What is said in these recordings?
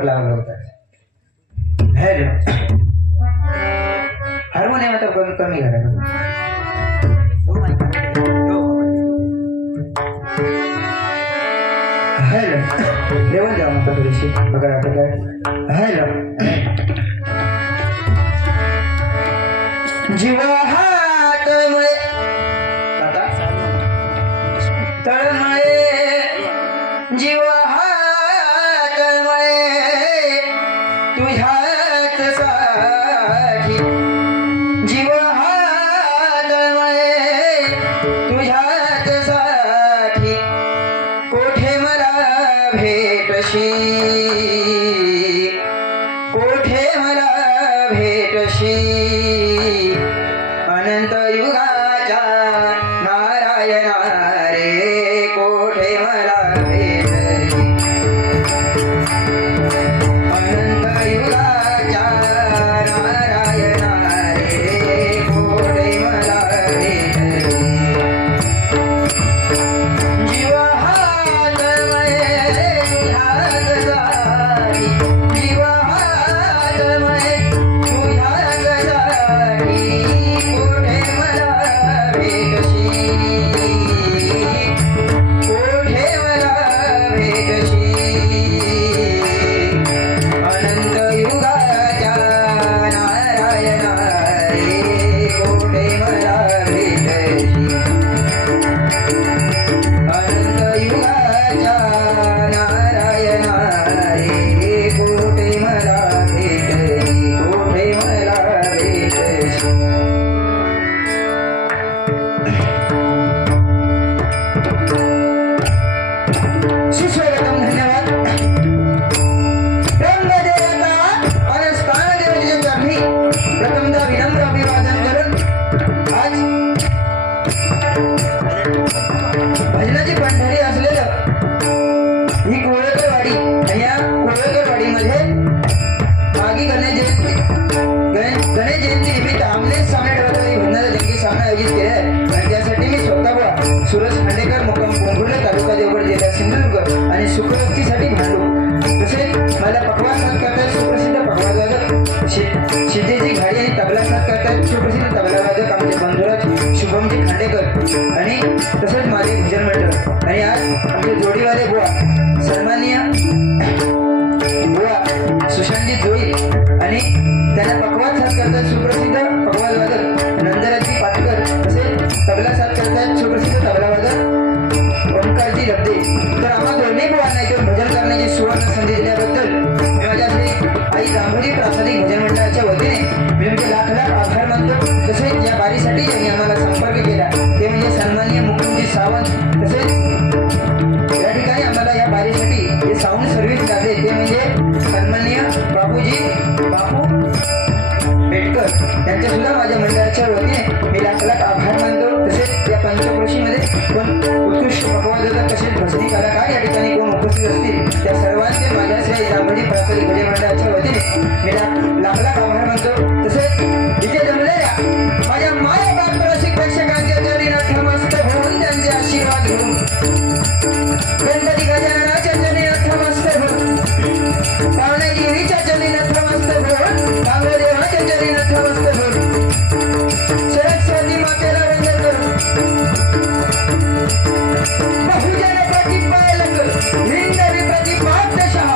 बरोबर लावला होता. हॅलो हार्मोनियम आता कमी करा. हॅलो लेवल द्या म्हणता थोडीशी बघा आता काय. हॅलो जीवा हातमय आता तळमळे जीवा हातमळे तुझ्याच साठी जीवा हातमळे तुझ्याच साठी कोठे मला भेटशी कोठे मला भेटशी अनंत युगाच्या नारायणा रे कोठे मला भेटशी अनंत युगाच्या नारायणा रे कोठे मला भेटशी जीवा भजनाची पंढरी असलेलं ही कोळेकरवाडी. या कोळेकरवाडीमध्ये मागी गणेश जयंती निमित्त आमने सामने ठेवता भजनाचा जंगी सामना आयोजित केला आहे. आणि त्यासाठी मी स्वतः सुरज खांडेकर मुक्काम पोंभुर्ले तालुका देवगड जिल्हा सिंधुदुर्ग आणि सुखवस्तीसाठी भांडू. तसेच मला पकवास साथ करतात सुप्रसिद्ध पकवासवादक शिदेजी घाडी आणि तबला साथ करतात सुप्रसिद्ध तबलावादक आमचे बंधुराज शुभमजी खांडेकर आणि तसेच माझे भजन मंडळ. आणि आज आमचे जोडीवाले बुवा सन्माननीय बुवा सुशांतजी जोई आणि त्यांना पकवास साथ करतात सुप्रसिद्ध पकवासवादक नंदराजी पाटकर. तसेच तबला साथ करतात सुप्रसिद्ध तबलावादक ओंकारजी लब्दे. तर आम्हा दोन्ही बुवांना इथून भजन करण्याची सुवर्ण संधी दिल्याबद्दल मी माझ्या आई जांभोली प्रासादिक भजन मंडळाच्या वतीने मी म्हणजे लाख लाख आभार मानतो. तसेच या बारीसाठी ज्यांनी आम्हाला संपर्क केला ते म्हणजे सन्माननीय मुकुंदजी सावंत. तसेच या ठिकाणी आम्हाला या बारीसाठी जे साऊंड सर्व्हिस जाते ते म्हणजे सन्माननीय बापू बेटकर यांच्या सुद्धा माझ्या मंडळाच्या वतीने मी लाख लाख आभार मानतो. तसेच या पंचक्रोशीमध्ये कोण उत्कृष्ट पकवासवादक तसेच भजनी कलाकार या ठिकाणी कोण उपस्थित असतील त्या सर्वांचे माझ्या श्री जांभोली प्रासादिक भजन मंडळाच्या वतीने मी लाख लाख आभार मानतो. तसेच इथे जमलेल्या माझ्या माया बाप रसिक प्रेक्षकांच्या चरणी नतमस्तक होऊन त्यांचे आशीर्वाद घेऊन गणपती गजाननाच्या चरणी नतमस्तक होऊन पावणे देवीच्या चरणी नतमस्तक होऊन कांगदेवाच्या चरणी नतमस्तक होऊन सरस्वती मातेला वंदन करून बहुजन प्रतिपालक हिंदवी प्रतिपाद्यशः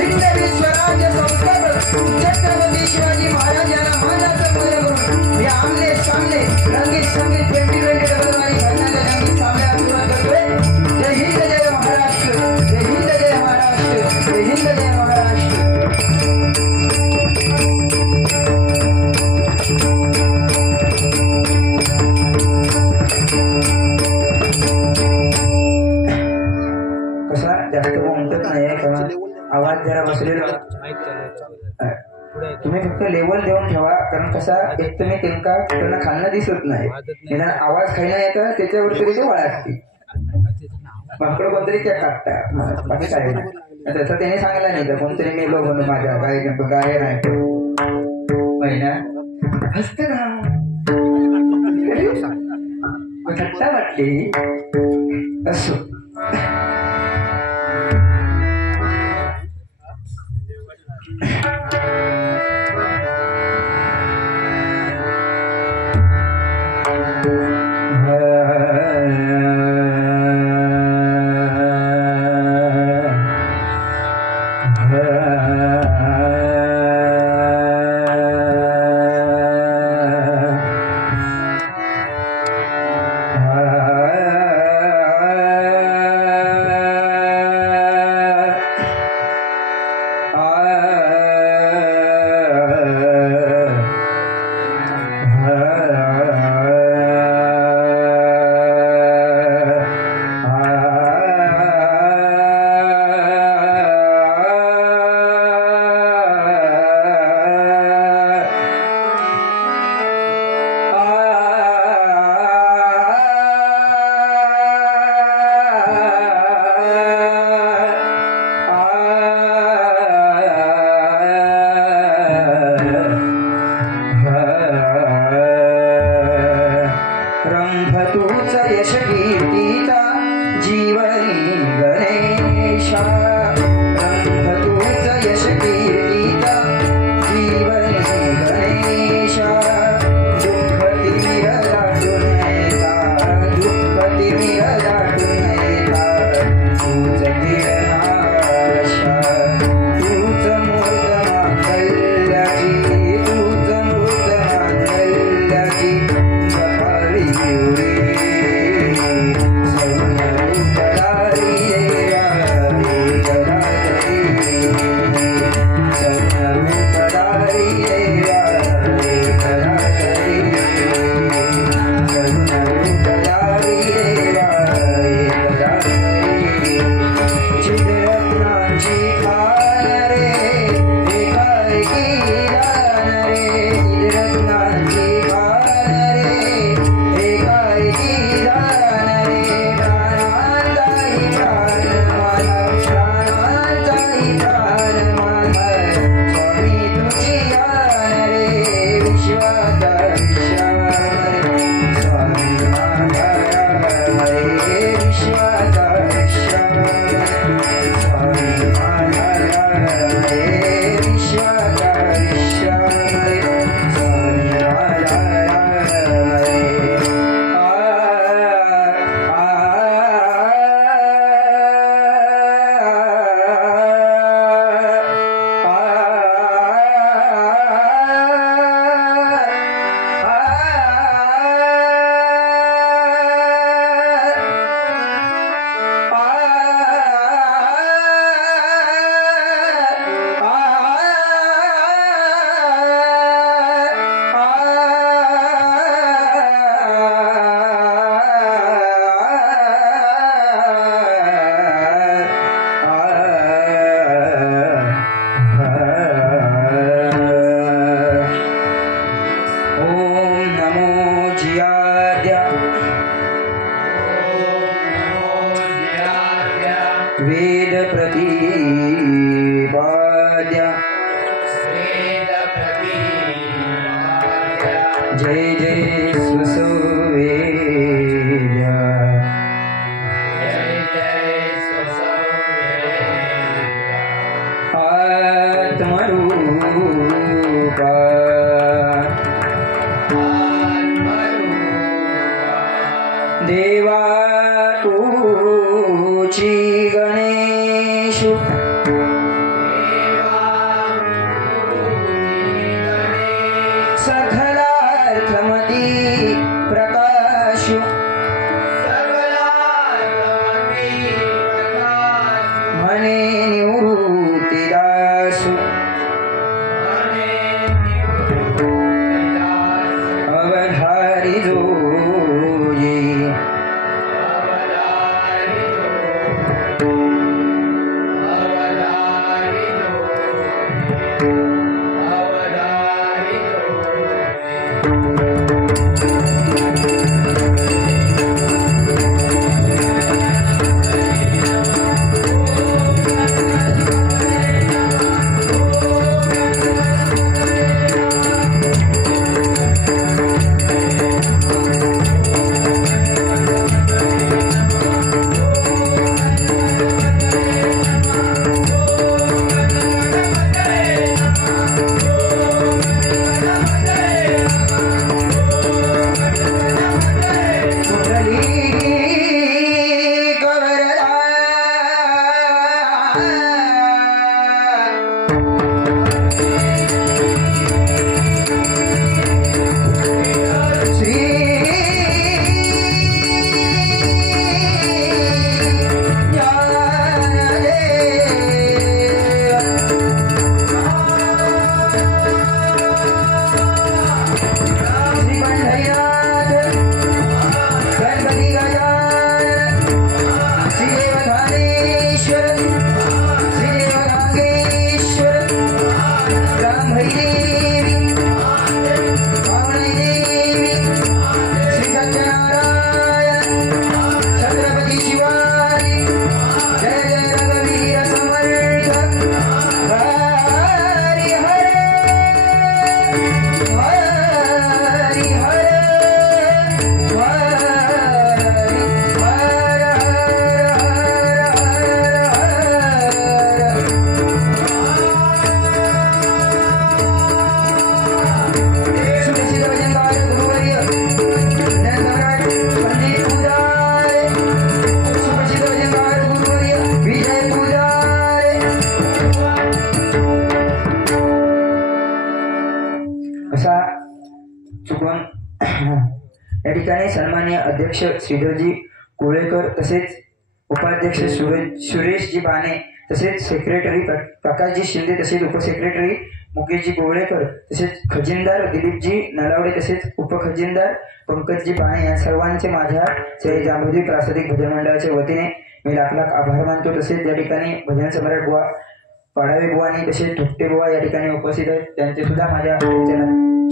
हिंदवी स्वराज्य संस्थापक छत्रपती शिवाजी महाराज यांना मानाचं मूल्य करून मी आमने सामने रंगीत संगीत 2020 डबलवारी भजनाच्या रंगीत सामन्याला सुरुवात करतोय. जय हिंद जय महाराष्ट्र जय हिंद जय महाराष्ट्र जय हिंद जय महाराष्ट्र. कसा जास्त उमटत नाही किंवा आवाज जरा बसलेला तुम्ही फक्त लेवल देऊन ठेवा. कारण कसा एक तुम्ही तिनका त्यांना खाल्लं दिसत नाही निदान आवाज खायला येतं त्याच्यावर तरी ते वळा असते. माकडं कोणतरी त्या काढतात बाकी काय नाही. तसं त्याने सांगितलं नाही तर कोणतरी मेलो म्हणून माझ्या गाय नाही महिना हसत का थट्टा वाटली असो. आत्मरूपा देवा तूची गणेशु सकलार्थमती प्रकाशु मने निवृत्तिदासु अवधारी जोये या ठिकाणी सन्माननीय अध्यक्ष श्रीधरजी कोळेकर तसेच उपाध्यक्ष सुरेशजी बाणे तसेच सेक्रेटरी प्रकाशजी शिंदे तसेच उपसेक्रेटरी मुकेशजी गोवळेकर तसेच खजिनदार दिलीपजी नलावडे तसेच उपखजिनदार पंकजजी बाणे या सर्वांचे माझ्या श्री जांभोजी प्रासादिक भजन मंडळाच्या वतीने मी लाख लाख आभार मानतो। तसेच या ठिकाणी भजन सम्राट बुवा पाडावे बुवा आणि तसेच ठुकटे बुवा या ठिकाणी उपस्थित आहेत, त्यांचे सुद्धा माझ्या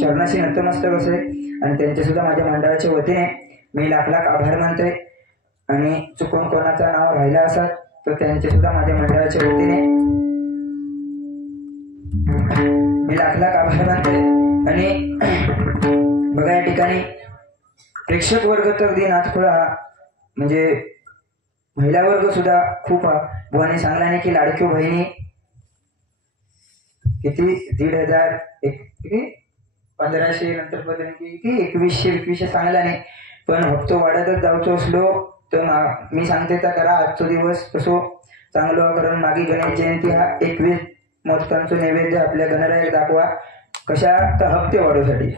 चरणाशी नतमस्तक असे आणि त्यांचे सुद्धा माझ्या मंडळाच्या वतीने मी लाख लाख आभार मानतोय। आणि चुकून कोणाचा नाव राहिला असत तर त्यांचे सुद्धा माझ्या मंडळाच्या वतीने मी लाख लाख आभार मानतोय। आणि बघा या ठिकाणी प्रेक्षक वर्ग तर अगदी नाथखोळा म्हणजे महिला वर्ग सुद्धा खूप बुवाने सांगला नाही की लाडक्यो बहिणी किती 1500 1500 नंतर पर्यंत किती 2100 सांगला नाही, पण हप्तो वाढतच जाऊचो असलो तर मी सांगते तर करा आजचो दिवस कसो चांगलो, कारण मागी गणेश जयंती हा 21 मोदकांचं नैवेद्य आपल्या गणरायाक दाखवा कशा तर हप्ते वाढवसाठी,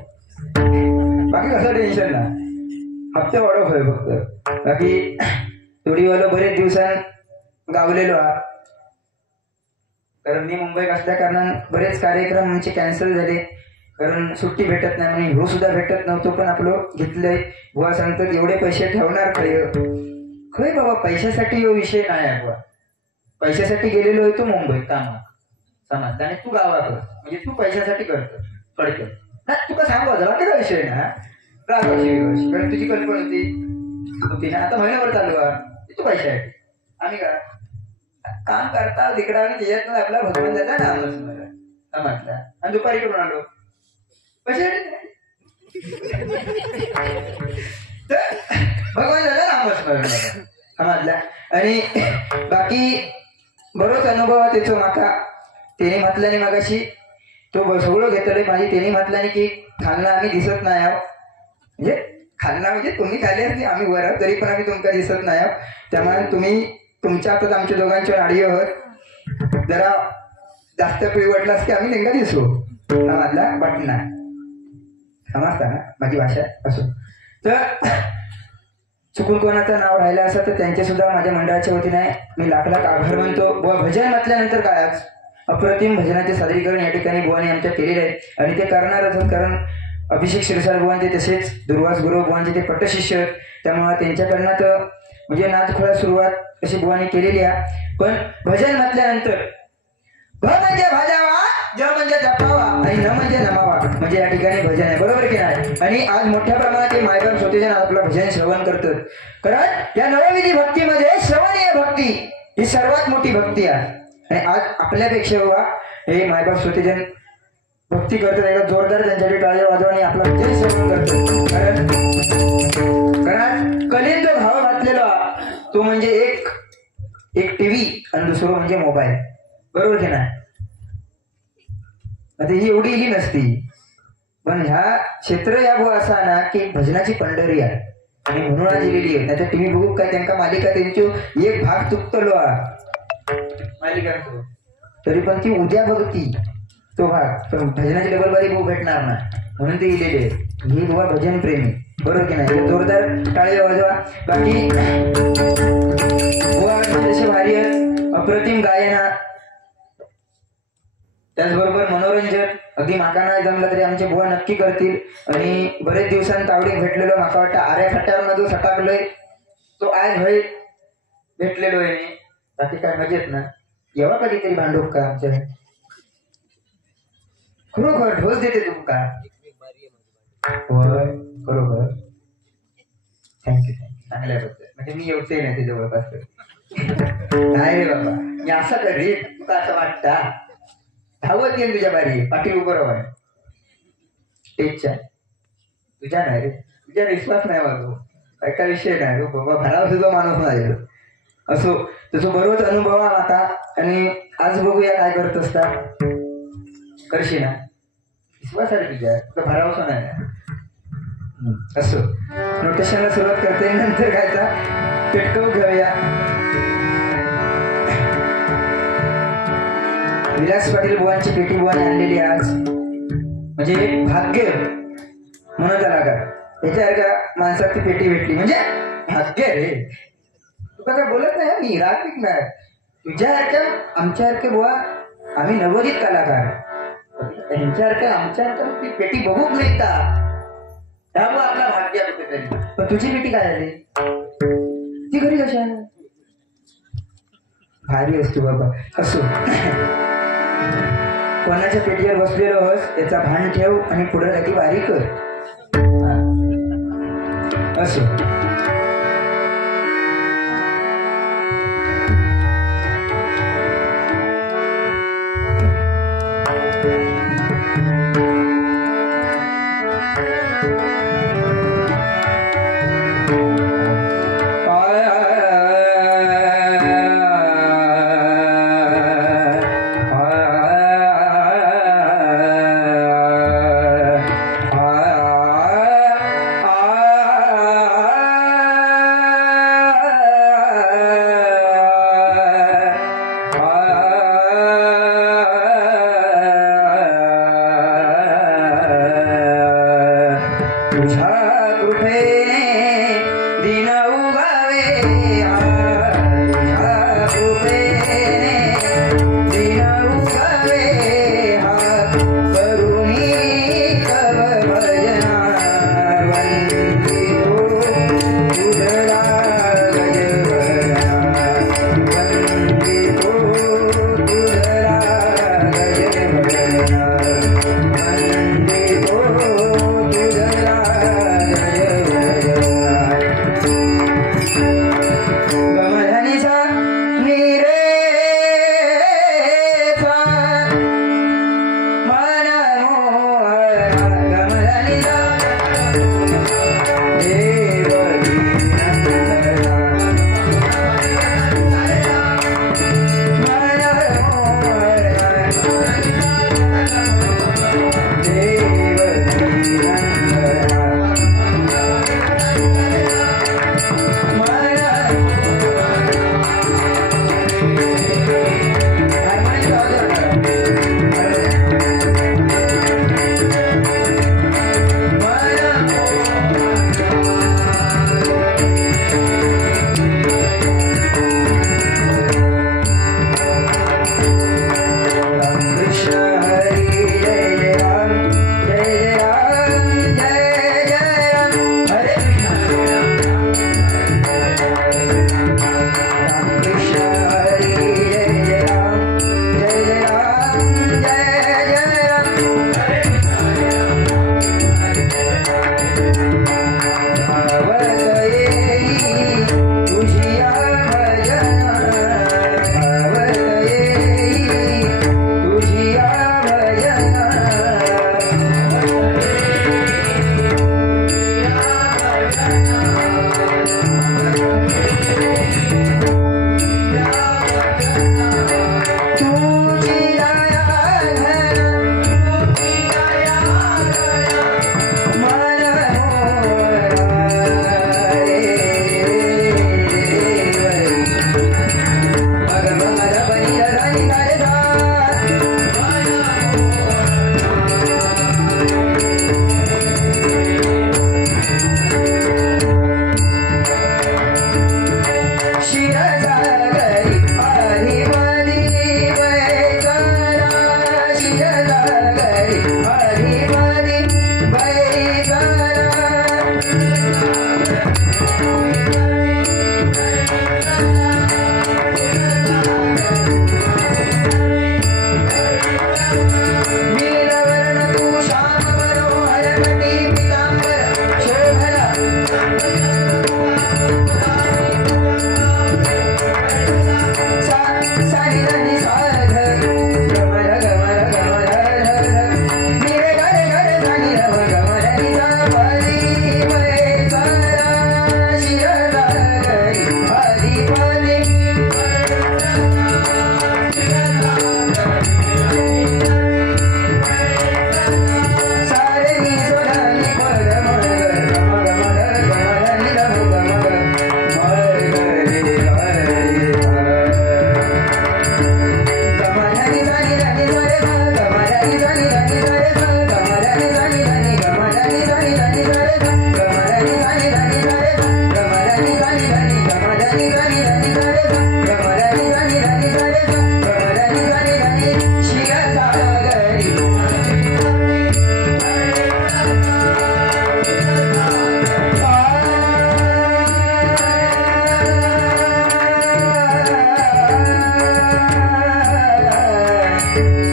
बाकी कसं टेन्शन ना, हप्ते वाढव होय फक्त। बाकी थोडीवाला बरेच दिवसां गावलेलो हा, कारण मी मुंबईत असल्या कारणान बरेच कार्यक्रम आमचे कॅन्सल झाले, कारण सुट्टी भेटत नाही म्हणून ह्यो सुद्धा भेटत नव्हतो, पण आपलं घेतलंय। बुवा सांगतात एवढे पैसे ठेवणार खय बाबा, पैशासाठी हा विषय नाही आहे बुवा, पैशासाठी गेलेलो होतो मुंबईत कामात समाज आणि तू गावाकडं म्हणजे तू पैशासाठी कडतं ना, तुका सांगू झाला का विषय ना गावाची, कारण तुझी कल्पना होती ना, आता महिन्यावर चालू आहे तू पैशासाठी आम्ही का काम करता तिकडा आणि त्याच्यात आपला भगवान जाता ना समजला आणि दुपारी करून आलो पैशासाठी भगवान जाता नामस्मरण समजला। आणि बाकी बरोच अनुभव त्याचा माका त्याने म्हटल्याने मगाशी तो सगळं घेतलंय माझी. त्याने म्हटल्याने की खालना आम्ही दिसत नाही आहोत, म्हणजे खालना म्हणजे तुम्ही खाली असते आम्ही वर आहोत, तरी पण आम्ही तुमका दिसत नाही आहोत. त्यामुळे तुम्ही तुमच्या हातात आमच्या दोघांच्या नाडी आहोत. जरा जास्त पिळी वाटलास की आम्ही नेमका दिसू. हा मधला बटना समजता ना माझी भाषा. असो तर चुकून कोणाचं नाव राहिलं असं तर त्यांचे सुद्धा माझ्या मंडळाच्या वतीने मी लाख लाख आभार मानतो. व भजन म्हटल्यानंतर काय आज अप्रतिम भजनाचे सादरीकरण या ठिकाणी बुवाने आमच्या केलेले आहे आणि ते करणारच. कारण अभिषेक शिरसाट बुवांचे तसेच दुर्वास गुरु बुवांचे ते पट्टशिष्य आहेत. त्यामुळे त्यांच्याकडनं तर म्हणजे नाथखोळा सुरुवात अशी बुवाने केलेली आहे. पण भजन म्हटल्यानंतर भ म्हणजे भाजावा, ज म्हणजे जपावा आणि न म्हणजे नमावा, म्हणजे या ठिकाणी भजन आहे. बरोबर की नाही. आणि आज मोठ्या प्रमाणात मायबाप स्वतःजन आपलं भजन श्रवण करतात. कारण या नवविधी भक्तीमध्ये श्रवणीय भक्ती ही सर्वात मोठी भक्ती आहे. आणि आज आपल्यापेक्षा हे मायबाप स्वतःजन भक्ती करतात. एकदा जोरदार त्यांच्याकडे टाळ्या वाजवा आणि आपला भजन श्रवण करतात. कारण कलेत जो भाव घातलेला तो म्हणजे एक टीव्ही आणि दुसरं म्हणजे मोबाईल. बरोबर की नाही. आता ही एवढी इली नसती, पण ह्या क्षेत्र या बुवा असा ना की भजनाची पंढरी आहे आणि म्हणून आज दिलेली आहे. नाही टीव्ही बघू काय त्यांना मालिका त्यांची एक भाग चुकतलो मालिका तरी पण ती उद्या बघती तो भाग, पण भजनाची डबल बारी बघू भेटणार ना म्हणून ते इलेले ही बुवा भजन प्रेमी. बरोबर की नाही. जोरदार टाळी वाजवा. बाकी बुवा जसे भारी अप्रतिम गायना, त्याचबरोबर मनोरंजन अगदी माका नाही जमलं तरी आमचे बुवा नक्की करतील. आणि बरेच दिवसांत तावडीक भेटलेलो माका वाटतं आऱ्या खट्ट्यावर जो सटाकलोय तो आज होय भेटलेलो आहे. बाकी काय मजेत ना. येवा कधीतरी भांडूक का आमच्या खरोखर ढोस देते तुमका. होय बरोबर. थँक्यू चांगल्याबद्दल. म्हणजे मी येऊच नाही ते जवळपास नाही रे बाबा मी असं कर रे तुका असं वाटता धावत येईल तुझ्या बारी पाठी उभं राहा. स्टेजच्या तुझ्या नाही रे, तुझ्या विश्वास नाही वागू काय विषय नाही रो बाबा. भराव सुद्धा माणूस नाही असो. तसं बरोच अनुभव आता. आणि आज बघूया काय करत असता. करशी ना विश्वास आहे तुझ्या तुझा भरावसा नाही. असो नोटेशनला सुरुवात करते. नंतर कायचा पेटकवू घेऊया. विलास पाटील बुवांची पेटी बुवाने आणलेली आज म्हणजे भाग्य म्हणून त्याला का याच्यासारख्या माणसात ती पेटी भेटली म्हणजे भाग्य रे. तुका काय बोलत नाही मी राहत नाही. तुझ्यासारख्या आमच्यासारखे बुवा आम्ही नवोदित कलाकार यांच्यासारख्या आमच्यासारख्या ती पेटी बघूक मिळता त्यामुळे आपला भाग्य कुठेतरी. पण तुझी पेटी काय झाली ती घरी कशी आहे. भारी असतो बाबा. असो कोणाच्या पेटीवर बसलेलो होस याचा भान ठेव आणि पुढे जाती वारी कर. असो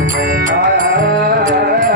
आ,